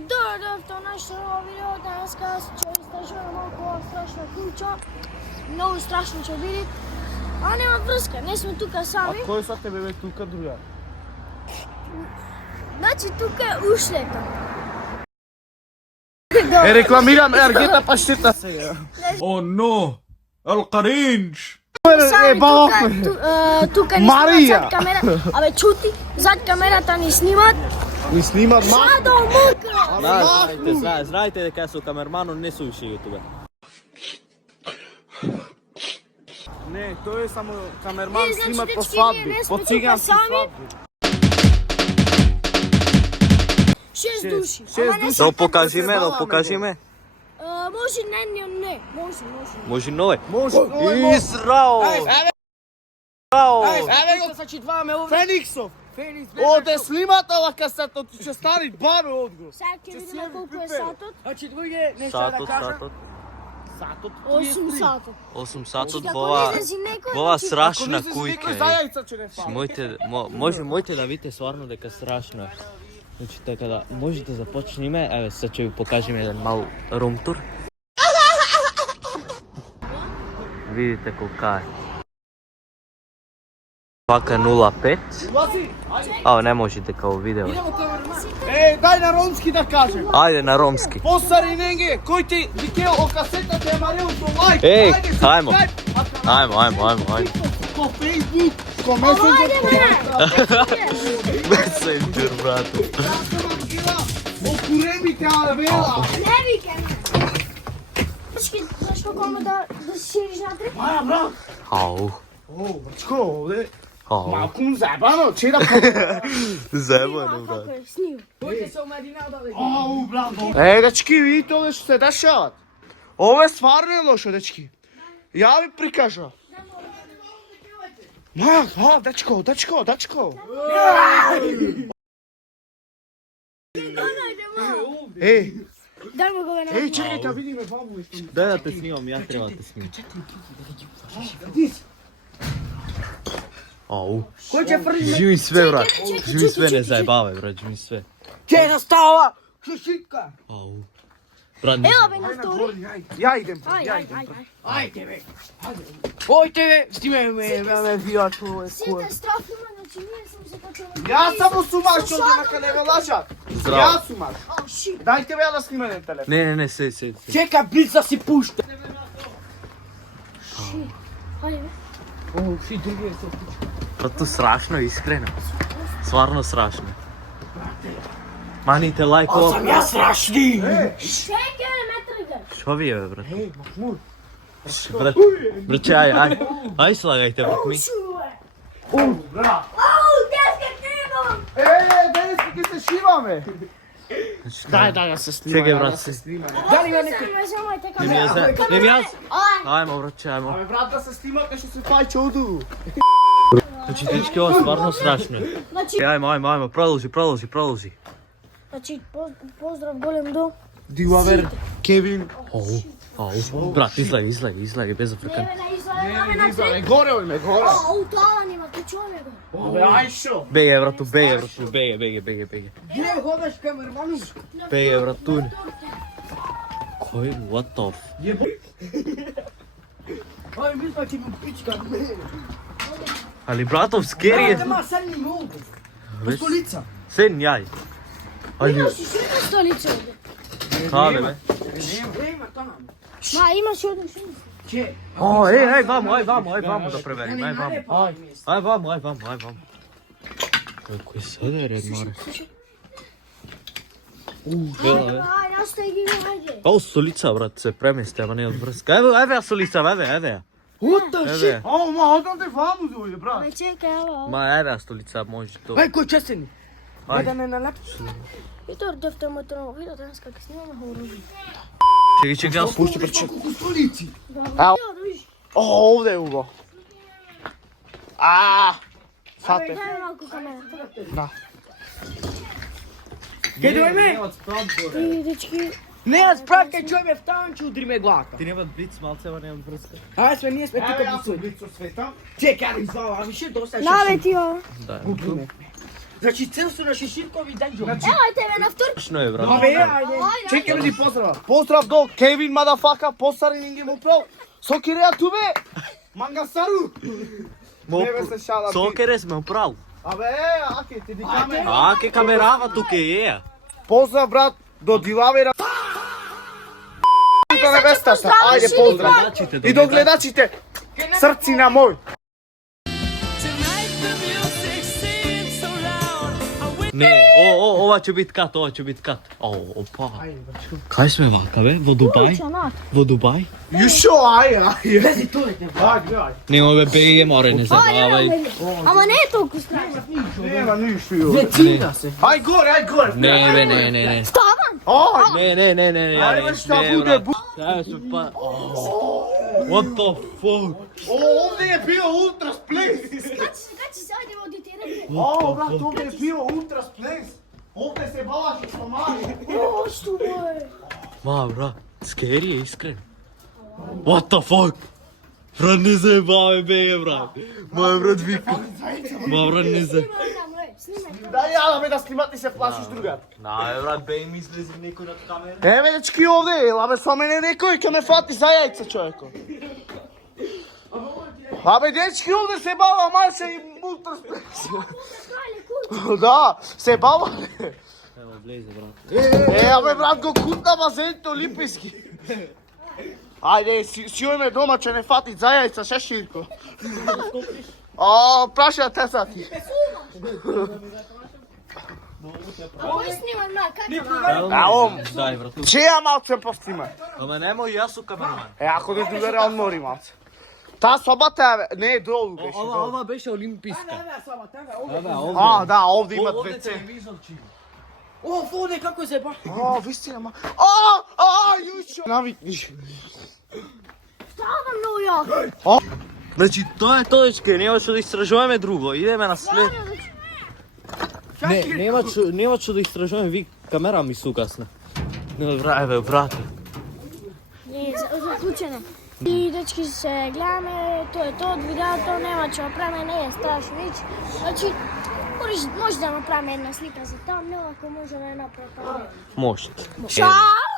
Добро нашето ново видео. Данеска ќе истражуваме малку ова страшна куќа. Многу страшно ќе биде. А нема врска, не сме тука сами. А кој са тебе бе тука, друга? Значи тука е ушлета. Рекламирам Аргета паштета сега. Oh no! القرنج! Тука ни Марија! снимат зад камера. Абе чути, зад камерата ни снимат. Ни снимат Шадо мука! Знаете дека со камерманот не се уши јутубе. Не, тој е само камерман, Не, значи, снимат по дечки, свадби, ние не сме по цигански тука сами. свадби. 6 души. Шест Ама не души. са Да така. покажиме, да покажиме. Може не. Може. Може нове. Може, Израо! Израо! Еве го сачи дваме овде. Фениксов. Оде снимат, ала касетот ќе стани бабе одго. Сега ќе видиме колку е сатот. Значи други нешто да Сатот, кажам. сатот. Сатот 8 сатот. 8 сатот Ако во ова излези некој, во ова значи, страшна Ако некој кујка. за јајца ќе не фали. Можете да видите стварно дека страшно е. Значи така да можете да започнеме, еве се ќе ви покажеме еден мал рум тур. Видите колка е. Пака 0,5. Лази, А, не може дека во видео. дај на ромски да кажем. Ајде на ромски. Посари ненге, кој ти викел о касетата е Марио со лайк. Еј, Ајде, хајмо. subscribe. Ајмо. Ко Facebook, ко Messenger, Месенџер, брато. окуремите арвела. Не викаме. Знаеш како ме да се шириш натре? Маја, брат. Ау. О, брачко, овде. Ау. Малку му заебано, чеда. Заебано, брат. Како е, сним. Ау, брат. Дечки, видите овде што се дешават. Ова е стварно е лошо, дечки. Ја ви прикажа. Маја, дечко. Дай му го на. Чекај да видиме бабу. Дај да те снимам, ја треба да те снимам. Ау. Кој ќе фрли? Живи све, брат. Чекај, Живи све, чекај, не чекај. заебавај, брат, живи све. Ќе настава. Шишитка. Ау. Брат, не Ева бе на втори. Ја идем. Ајде. Ојте бе, стиме ме вијат ова Сите страфи ма, значи ние сме се качали. Јас само сумаш што дека не ме лажат. Здраво. Јас сумаш. О, шит. Дајте ме ја да снимаме на телефон. Не, се. Чека блиц да си пушта. Ајде бе. О, си други е се. Брато, страшно, искрено. Стварно страшно. Маните лайк ова. Ја страшни. Чекај ме тргаш. Шо ви е, бе, брат? Еј, Махмуд. Браче, ај слагајте, брат ми. О, брат. Ау, деска кривам. Денес ќе се шиваме. Дај, ја се снимаме. Чекај, брат, се. Дали има некој? Не ми јас. Ајмо, браче, ајмо. Абе, брат, да се снимате што се пајче оду. Значи, дечки, ова стварно страшно е. Значи, Ајмо, продолжи. Значи, поздрав голем до. Дилавер, Кевин. Ау. Брат, излаги, без африкан. Не на три. Горе, ојме, горе. Ау, тоа нема, ти чуаме го. Абе, ајшо. Беге, брату, беге. Где ходаш, камерману? Беге, брату. Кој, what the f... Ај, мисла ќе ми пичка. Али, братов, скери е. Ма, седни многу. Веш, Столица. Сен, јај. Ајде, Имаш и шута столица овде. каде, бе? Има таму. Ма, имаш и оден шута. Че? О, ај ваму да преверим, ај ваму. Кој седе, ред, маре? Ајде, јас те ги ајде. Ау, столица, брат, се премести, ама не од врска. Еве ја столица, еве ја. What the Еве. shit? Ау, ма, одам ваму дојде, брат. Ме чекај, ева. Ма, еве ја столица, може то. Ај, кој честени? Ај. Да не налеп. И тоа дефте моето ново видео, денес како снимаме хорори. Чекай, јас пушти прече. Колку столици? Ау. О, овде е убаво. Фате. Дај малку камерата. Да. Ке дојме? И дечки, Не, јас прав ке чуеме втавам, ќе удри ме главата. Ти нема блиц малце, ама нема врска. Ај, сме, ние сме тука блицо света. Чекај, извала, више доста. наве ти ова. Да. Значи цел су на Шиширкови данџо. Evo tebe na vtur. Страшно е, брат. Абе, ајде. Чекай да ти поздрава. Поздрав до Кевин мадафака, постарин инги му прав. Сокиреа тубе. Мангасару. Не бе се шала. Сокере сме управ. Абе, аке ти дикаме. А, ке камерава туке е. Поздрав брат до Дилавера. До невестата. Ајде поздрав. И до гледачите. Срци на мој. Не, ова ќе бит кат, ова ќе бит кат. Опа. Кај сме вака, бе? Во Дубај? Во Дубај? You sure? Ајде. Вези турете. Нема бе, беге море, не забавај. Ама не е толку страшно. Нема ништо ју. Ве цинга се. Ај горе. Не, бе, не. Ставам. Ај. Не. Ајде бе, што буде? Сега сме па... What the fuck? Овде е био ултрас плейс. Качи се, ајде водите реке. Брат, овде е био ултрас плейс. Овде се балаше со маје. О, што бе. Ма, брат, скери е искрен. What the fuck? Брат, не се баве, беге, брат. Мој брат вика. Ма, брат, не се... Снимај. Дај јадаме да снимат и се плашиш другар. На, брат, беге ми излези некој на камера. Еве дечки овде, елабе со мене некој ќе ме фати за јајца човеко. Абе дечки овде се бава маше и ултрас плейс. Да, се бава. Ево, влезе, брат. Абе брат го кутна базените олимписки. Ајде, си ојме дома че не фати за јајца, Шеширко. Праша те са ти. Кој снима на како? Дај, брат. Чеја малце постима. Ама немој јас су камераман. Ако не дугаре одмори малце. Таа собата не е долу беше. Ова беше олимписка. Да, овде има Овде две. телевизор чи. О, фоне како се ба. Вистина ма. Јучо. Навикниш. Ставам многу јак. Значи, тоа е точка, нема што да истражуваме друго. Идеме на след. Не, нема што да истражуваме, ви камера ми сукасна. Не, брате. Не, заклучено. И дечки се гледаме, тоа е тоа од видеото, нема што правиме, не е страшно нич. Значи, може да направиме една слика за таму, ако може да ја направиме. Може. Чао!